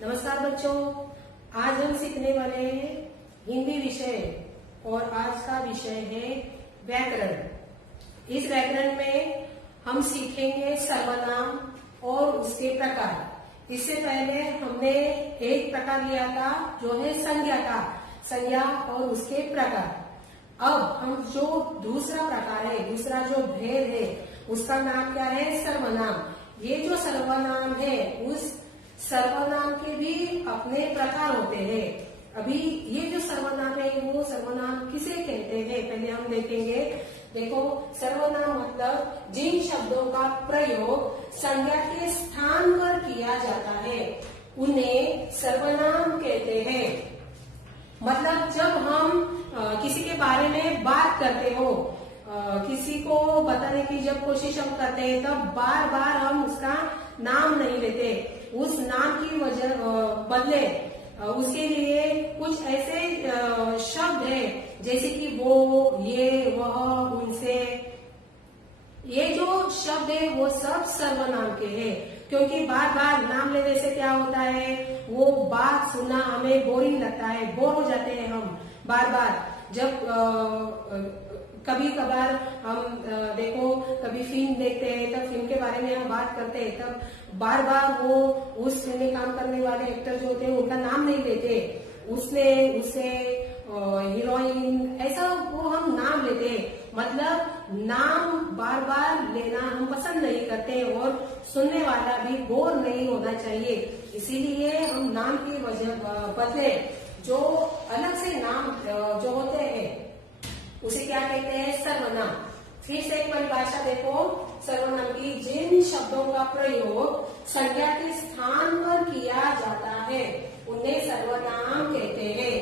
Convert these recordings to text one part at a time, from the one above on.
नमस्कार बच्चों, आज हम सीखने वाले हैं हिंदी विषय और आज का विषय है व्याकरण। इस व्याकरण में हम सीखेंगे सर्वनाम और उसके प्रकार। इससे पहले हमने एक प्रकार लिया था जो है संज्ञा का, संज्ञा और उसके प्रकार। अब हम जो दूसरा प्रकार है, दूसरा जो भेद है, उसका नाम क्या है? सर्वनाम। ये जो सर्वनाम है, उस सर्वनाम के भी अपने प्रकार होते हैं। अभी ये जो सर्वनाम है वो सर्वनाम किसे कहते हैं पहले हम देखेंगे। देखो, सर्वनाम मतलब जिन शब्दों का प्रयोग संज्ञा के स्थान पर किया जाता है उन्हें सर्वनाम कहते हैं। मतलब जब हम किसी के बारे में बात करते हो, किसी को बताने की जब कोशिश हम करते हैं, तब बार बार हम उसका नाम नहीं लेते। उस नाम की वजह बदले उसके लिए कुछ ऐसे शब्द है जैसे कि वो, ये, वह, उनसे। ये जो शब्द है वो सब सर्वनाम के हैं, क्योंकि बार बार नाम लेने से क्या होता है, वो बात सुनना हमें बोरिंग लगता है, बोर हो जाते हैं हम बार बार। जब कभी कभार हम देखो, कभी फिल्म देखते हैं, तब फिल्म के बारे में हम बात करते हैं, तब बार बार वो उस फिल्म में काम करने वाले एक्टर जो होते हैं उनका नाम नहीं लेते। उसने, उसे, हीरोइन, ऐसा वो हम नाम लेते हैं। मतलब नाम बार बार लेना हम पसंद नहीं करते और सुनने वाला भी बोर नहीं होना चाहिए। इसीलिए हम नाम की वजह बदले जो अलग से नाम जो होते हैं उसे क्या कहते हैं? सर्वनाम। फिर से एक परिभाषा देखो सर्वनाम की, जिन शब्दों का प्रयोग संज्ञा के स्थान पर किया जाता है उन्हें सर्वनाम कहते हैं।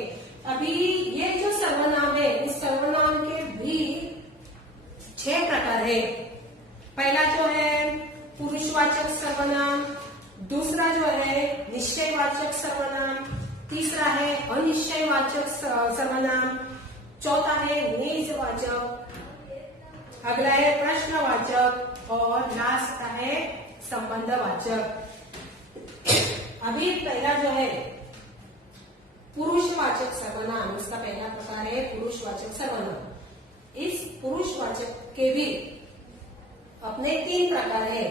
अभी ये जो सर्वनाम है, उस सर्वनाम के भी 6 प्रकार है। पहला जो है पुरुषवाचक सर्वनाम, दूसरा जो है निश्चयवाचक सर्वनाम, तीसरा है अनिश्चयवाचक सर्वनाम, चौथा है निजवाचक, अगला है प्रश्नवाचक और लास्ट है संबंधवाचक। अभी पहला जो है पुरुषवाचक सर्वनाम, उसका पहला प्रकार है पुरुषवाचक सर्वनाम। इस पुरुषवाचक के भी अपने 3 प्रकार है,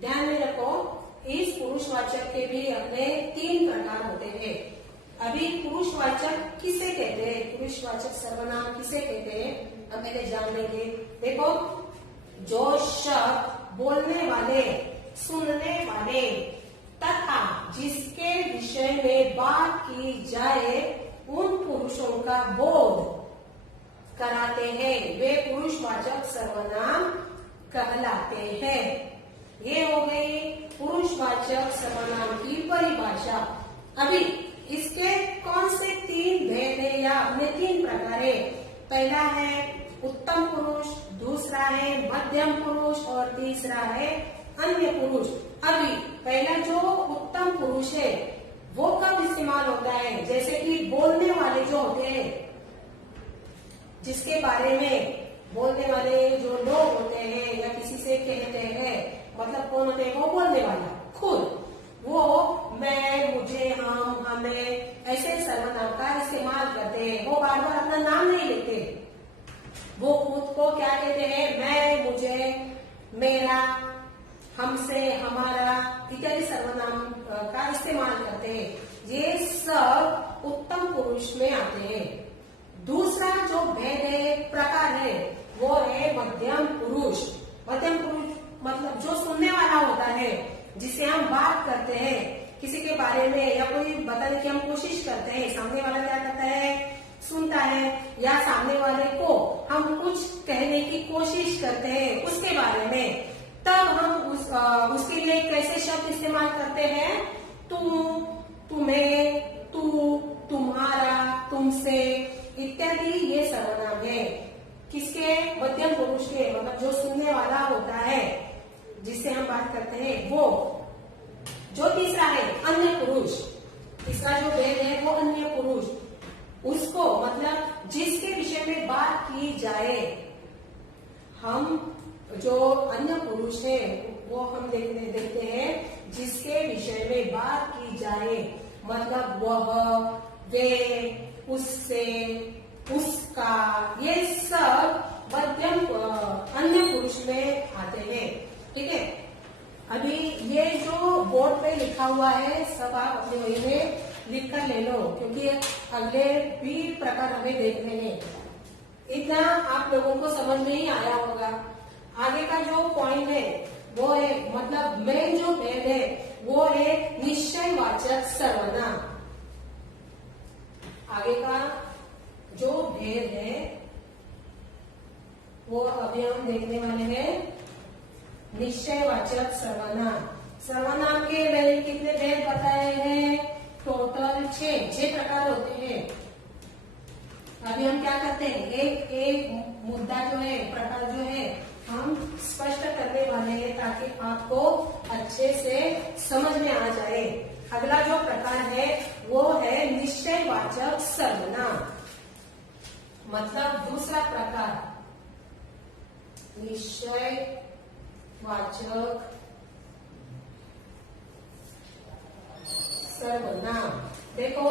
ध्यान में रखो। इस पुरुषवाचक के भी अपने 3 प्रकार होते हैं। अभी पुरुषवाचक किसे कहते हैं, पुरुषवाचक सर्वनाम किसे कहते हैं, अब पहले जान लेंगे। देखो, जो शब्द बोलने वाले, सुनने वाले तथा जिसके विषय में बात की जाए उन पुरुषों का बोध कराते हैं, वे पुरुषवाचक सर्वनाम कहलाते हैं। ये हो गई पुरुषवाचक सर्वनाम की परिभाषा। अभी इसके कौन से 3 भेद है या अपने 3 प्रकार है? पहला है उत्तम पुरुष, दूसरा है मध्यम पुरुष और तीसरा है अन्य पुरुष। अभी पहला जो उत्तम पुरुष है वो कब इस्तेमाल होता है? जैसे कि बोलने वाले जो होते हैं, जिसके बारे में बोलने वाले जो लोग होते हैं या किसी से कहते हैं, मतलब कौन होते हैं? वो बोलने वाला खुद, वो मैं, मुझे, हम, हमें, ऐसे सर्वनाम का इस्तेमाल करते हैं। वो बार बार अपना नाम नहीं लेते, वो खुद को क्या कहते हैं? मैं, मुझे, मेरा, हमसे, हमारा इत्यादि सर्वनाम का इस्तेमाल करते हैं। ये सब उत्तम पुरुष में आते हैं। दूसरा जो भेद है, प्रकार है, वो है मध्यम पुरुष। मध्यम पुरुष मतलब जो सुनने वाला होता है, जिससे हम बात करते हैं किसी के बारे में या कोई बताने की हम कोशिश करते हैं। सामने वाला क्या करता है? सुनता है, या सामने वाले को हम कुछ कहने की कोशिश करते हैं उसके बारे में, तब हम उसके लिए कैसे शब्द इस्तेमाल करते हैं? तुम, तुम्हें, तू, तुम्हारा, तुमसे इत्यादि। ये सर्वनाम है किसके? मध्यम पुरुष के, मतलब जो सुनने वाला होता है, जिससे हम बात करते हैं वो। जो तीसरा है अन्य पुरुष, तीसरा जो भेद है वो अन्य पुरुष। उसको मतलब जिसके विषय में बात की जाए, हम जो अन्य पुरुष है वो हम देखते हैं जिसके विषय विषय में बात की जाए, मतलब वह, वे, उससे, उसका, ये सब मध्यम अन्य पुरुष में आते हैं। ठीक है, अभी ये जो बोर्ड पे लिखा हुआ है सब आप अपनी वही में लिख कर ले लो, क्योंकि अगले भी प्रकार हमें देखने हैं। इतना आप लोगों को समझ में ही आया होगा। आगे का जो पॉइंट है वो है, मतलब मेन जो भेद है वो है निश्चयवाचक सर्वनाम। आगे का जो भेद है वो अभी हम देखने वाले हैं, निश्चयवाचक सर्वनाम। सर्वनाम के मैंने कितने भेद बताए हैं? टोटल 6 प्रकार होते हैं। अभी हम क्या करते हैं, एक एक मुद्दा जो है, प्रकार जो है, हम स्पष्ट करने वाले हैं ताकि आपको अच्छे से समझ में आ जाए। अगला जो प्रकार है वो है निश्चयवाचक सर्वनाम, मतलब दूसरा प्रकार निश्चयवाचक सर्वनाम। देखो,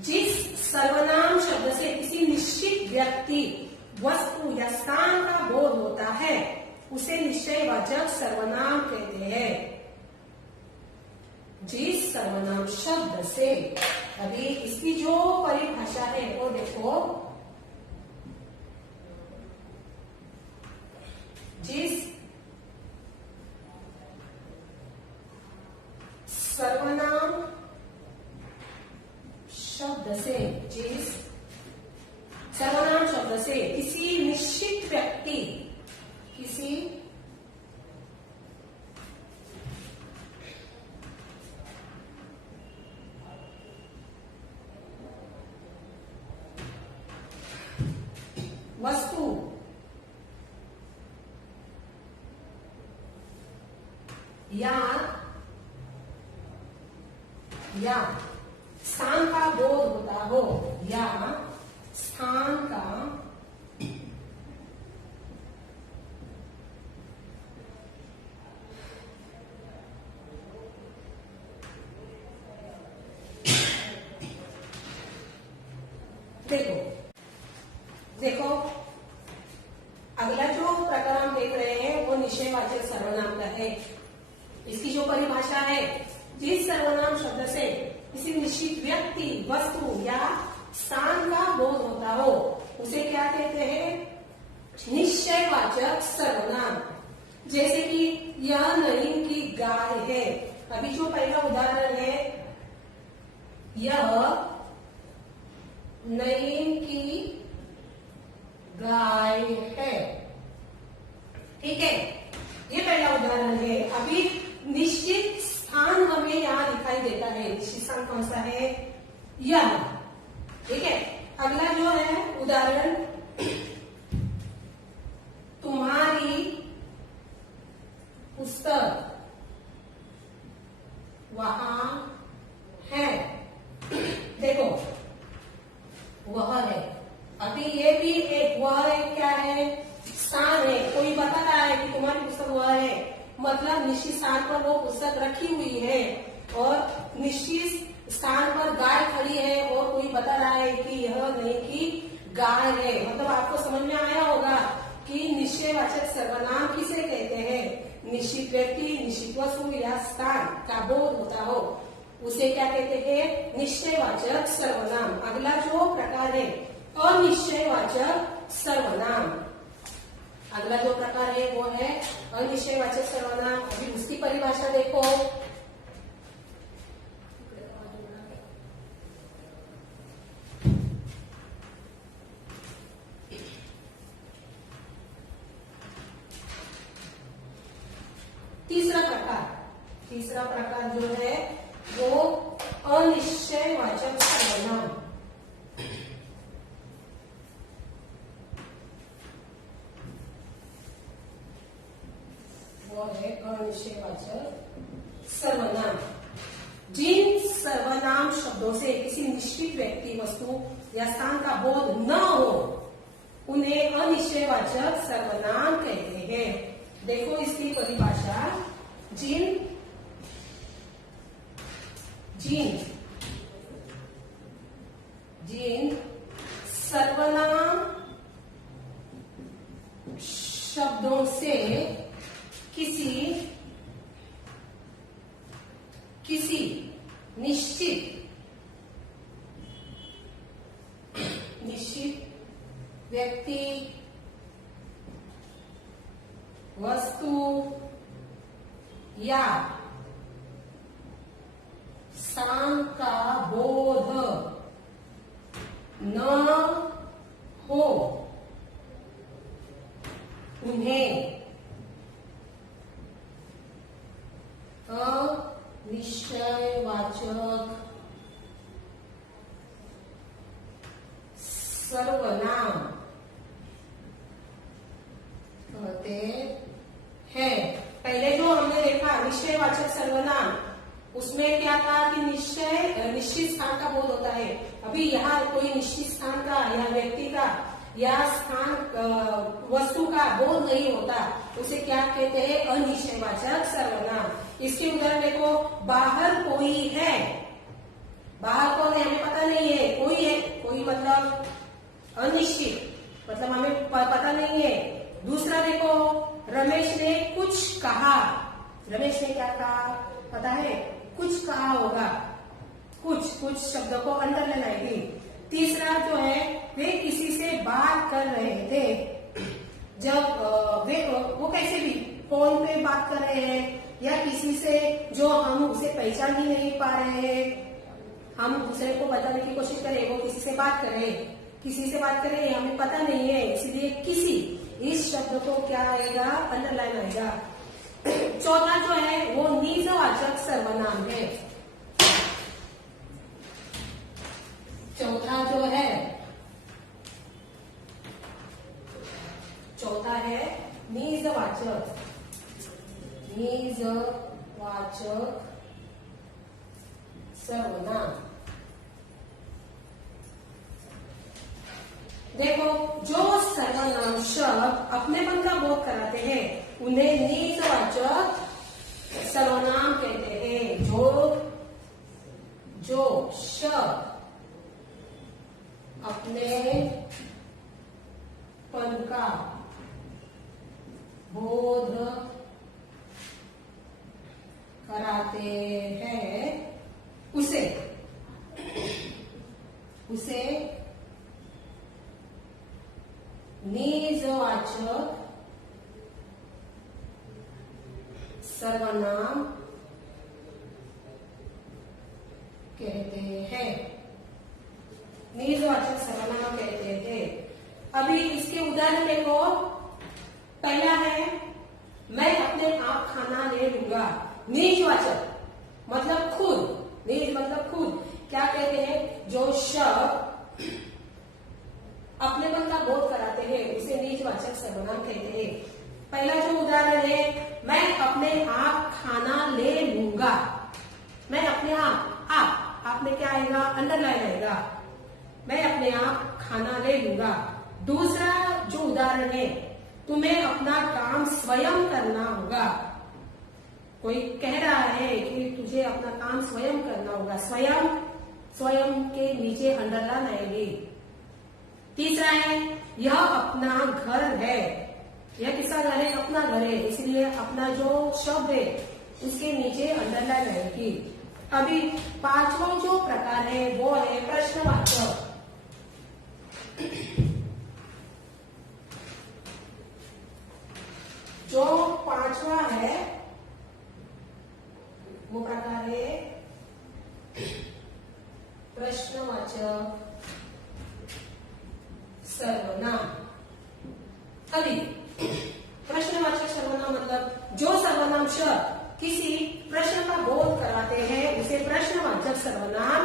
जिस सर्वनाम शब्द से किसी निश्चित व्यक्ति, वस्तु या स्थान का बोध होता है उसे निश्चयवाचक सर्वनाम कहते हैं। जिस सर्वनाम शब्द से, अभी इसकी जो परिभाषा है वो देखो, जिस सर्वनाम शब्द से, जिस सर्वनाम शब्द से किसी निश्चित व्यक्ति, किसी वस्तु या स्थान का बोध होता हो, या स्थान का देखो अगला जो प्रकार हम देख रहे हैं वो निश्चयवाचक सर्वनाम का है। इसकी जो परिभाषा है, जिस सर्वनाम शब्द से किसी निश्चित व्यक्ति, वस्तु या स्थान का बोध होता हो उसे क्या कहते हैं? निश्चयवाचक सर्वनाम। जैसे कि यह नईम की गाय है। अभी जो पहला उदाहरण है, यह नईम की गाय है। ठीक है, ये पहला उदाहरण है। अभी निश्चित स्थान हमें यहाँ दिखाई देता है। निश्चित स्थान कौन सा है? यह। ठीक है, अगला जो है उदाहरण, तुम्हारी पुस्तक वहां है। देखो, वह है। अभी ये भी एक वह है, क्या है? स्थान है। कोई बता रहा है कि तुम्हारी पुस्तक वह है, मतलब निश्चित स्थान पर वो पुस्तक रखी हुई है और निश्चित स्थान पर गाय खड़ी है और कोई बता रहा है कि यह नहीं की गाय है। मतलब आपको समझ में आया होगा कि निश्चयवाचक सर्वनाम किसे कहते हैं? निश्चित व्यक्ति, निश्चित वस्तु या स्थान का बोध होता हो उसे क्या कहते हैं? निश्चयवाचक सर्वनाम। अगला जो प्रकार है अनिश्चयवाचक सर्वनाम। अगला जो प्रकार है वो है अनिश्चयवाचक सर्वनाम। अभी उसकी परिभाषा देखो, तीसरा प्रकार जो है वो अनिश्चयवाचक सर्वनाम। वो है अनिश्चयवाचक सर्वनाम। जिन सर्वनाम शब्दों से किसी निश्चित व्यक्ति, वस्तु या स्थान का बोध न हो उन्हें अनिश्चयवाचक सर्वनाम कहते हैं। देखो इसकी परिभाषा, जिन, जिन, जिन सर्वनाम शब्दों से किसी किसी निश्चित व्यक्ति, वस्तु या स्थान का बोध न हो उन्हें अनिश्चयवाचक सर्वनाम कहते हैं। पहले जो हमने देखा निश्चयवाचक सर्वनाम, उसमें क्या था कि निश्चित स्थान का बोध होता है। अभी यहाँ कोई निश्चित स्थान का या व्यक्ति का या स्थान वस्तु का बोध नहीं होता, उसे क्या कहते हैं? अनिश्चयवाचक सर्वनाम। इसके उदाहरण देखो, बाहर कोई है। बाहर कौन है हमें पता नहीं है, कोई है, कोई मतलब अनिश्चित, मतलब हमें पता नहीं है। दूसरा देखो, रमेश ने कुछ कहा। रमेश ने क्या कहा पता है? कुछ कहा होगा, कुछ शब्दों को अंडरलाइन आएगी। तीसरा जो है, वे किसी से बात कर रहे थे। जब वो कैसे भी फोन पे बात कर रहे हैं या किसी से जो हम उसे पहचान ही नहीं पा रहे हैं, हम दूसरे को बताने की कोशिश करें, वो किसी से बात करे हमें पता नहीं है, इसलिए किसी, इस शब्द को क्या आएगा? अंडरलाइन आएगा। चौथा जो है वो निजवाचक सर्वनाम है। चौथा है निजवाचक सर्वनाम। देखो, जो सर्वनाम शब्द अपनेपन का बोध कराते हैं उन्हें निजवाचक सर्वनाम कहते हैं। जो शब्द अपनेपन का बोध कराते हैं उसे निजवाचक सर्वनाम कहते हैं। निजवाचक सर्वनाम कहते हैं। अभी इसके उदाहरण देखो। पहला है, मैं अपने आप खाना ले लूंगा। निजवाचक मतलब खुद, निज मतलब खुद। क्या कहते हैं? जो शब्द अपनेपन का बोध कराते हैं उसे निजवाचक सर्वनाम कहते हैं। पहला जो उदाहरण है, मैं अपने आप खाना ले लूंगा। मैं अपने आप में क्या आएगा? अंडरलाइन आएगा। मैं अपने आप खाना ले लूंगा। दूसरा जो उदाहरण है, तुम्हें अपना काम स्वयं करना होगा। कोई कह रहा है कि तुझे अपना काम स्वयं करना होगा। स्वयं के नीचे अंडरलाइन आएगी। तीसरा है, यह अपना घर है। यह किसका घर है? अपना घर है, इसलिए अपना जो शब्द है उसके नीचे अंडरलाइन आएगी। अभी पांचवा जो प्रकार है वो है प्रश्नवाचक। जो पांचवा है वो प्रकार है प्रश्नवाचक सर्वनाम। अभी प्रश्नवाचक सर्वनाम मतलब जो सर्वनाम शब्द किसी प्रश्न का बोध कराते हैं उसे प्रश्नवाचक सर्वनाम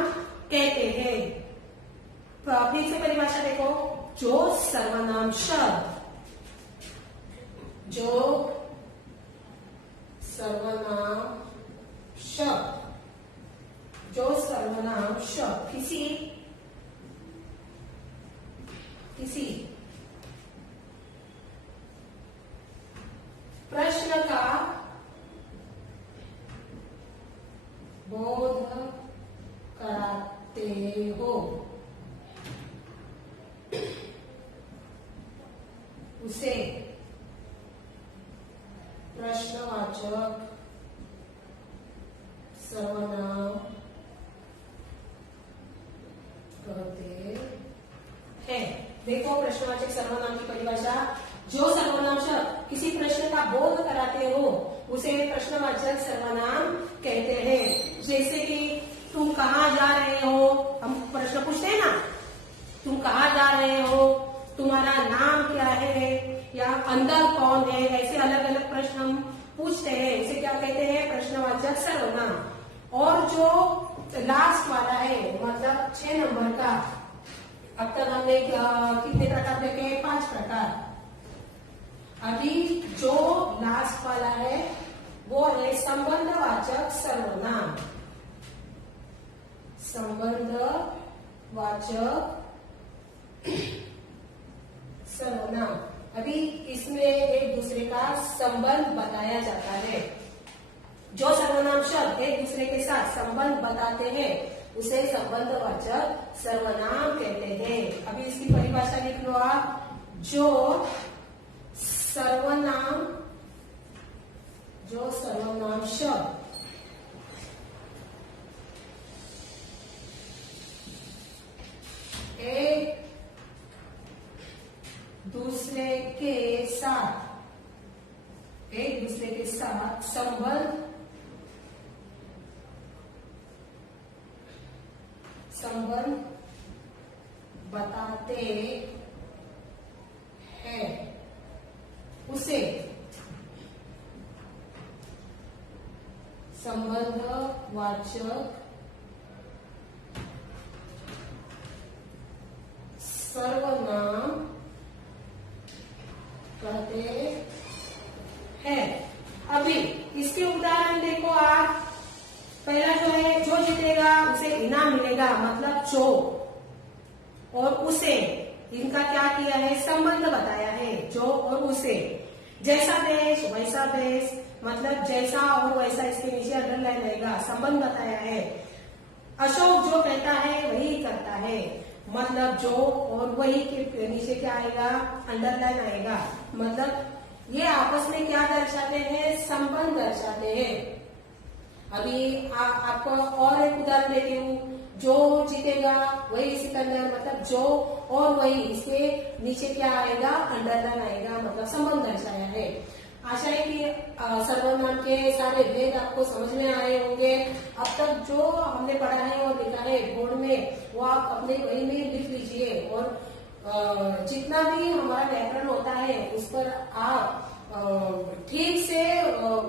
कहते हैं। फिर से परिभाषा देखो, जो सर्वनाम शब्द किसी प्रश्न का बोध कराते हो उसे प्रश्नवाचक सर्वनाम कहते हैं। देखो प्रश्नवाचक सर्वनाम की परिभाषा, जो सर्वनाम शब्द किसी प्रश्न का बोध कराते हो उसे प्रश्नवाचक सर्वनाम कहते हैं। जैसे कि तुम कहाँ जा रहे हो, हम प्रश्न पूछते हैं ना, तुम कहाँ जा रहे हो, तुम्हारा नाम क्या है, या अंदर कौन है, ऐसे अलग अलग प्रश्न हम पूछते हैं। इसे क्या कहते हैं, प्रश्नवाचक सर्वनाम। और जो लास्ट वाला है, मतलब 6 नंबर का, अब तक हमने कितने प्रकार देखे, 5 प्रकार। अभी जो लास्ट वाला है वो है संबंधवाचक सर्वनाम। संबंधवाचक सर्वनाम, अभी इसमें एक दूसरे का संबंध बताया जाता है। जो सर्वनाम शब्द एक दूसरे के साथ संबंध बताते हैं उसे संबंधवाचक सर्वनाम कहते हैं। अभी इसकी परिभाषा लिख लो आप। जो सर्वनाम शब्द एक दूसरे के साथ संबंध बताते हैं उसे संबंधवाचक सर्वनाम कहते हैं। अभी इसके उदाहरण देखो आप। पहला जो है, जो जीतेगा उसे इनाम मिलेगा, मतलब जो, और उसे, इनका क्या किया है, संबंध बताया है, जो और उसे। जैसा देश वैसा देश, मतलब जैसा और वैसा, इसके नीचे अंडरलाइन आएगा, संबंध बताया है। अशोक जो कहता है वही करता है, मतलब जो और वही के नीचे क्या आएगा, अंडरलाइन आएगा। मतलब ये आपस में क्या दर्शाते हैं, संबंध दर्शाते हैं। अभी आपको और एक उदाहरण देती हूँ। जो जीतेगा वही सिकंदर, मतलब जो और वही, इसके नीचे क्या आएगा, अंडरलाइन आएगा, मतलब संबंध दर्शाया है। आशा है कि सर्वनाम के सारे भेद आपको समझ में आए होंगे। अब तक जो हमने पढ़ा है और लिखा है बोर्ड में, वो आप अपने वही में लिख लीजिए। और जितना भी हमारा व्याकरण होता है उस पर आप ठीक से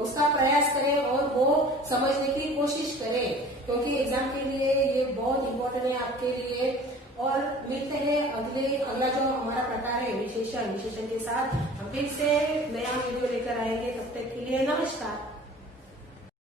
उसका प्रयास करें और वो समझने की कोशिश करें, क्योंकि एग्जाम के लिए ये बहुत इम्पोर्टेंट है आपके लिए। और मिलते हैं अगला जो हमारा प्रकार है विशेषण के साथ। हम फिर से नया वीडियो लेकर आएंगे। तब तक के लिए नमस्कार।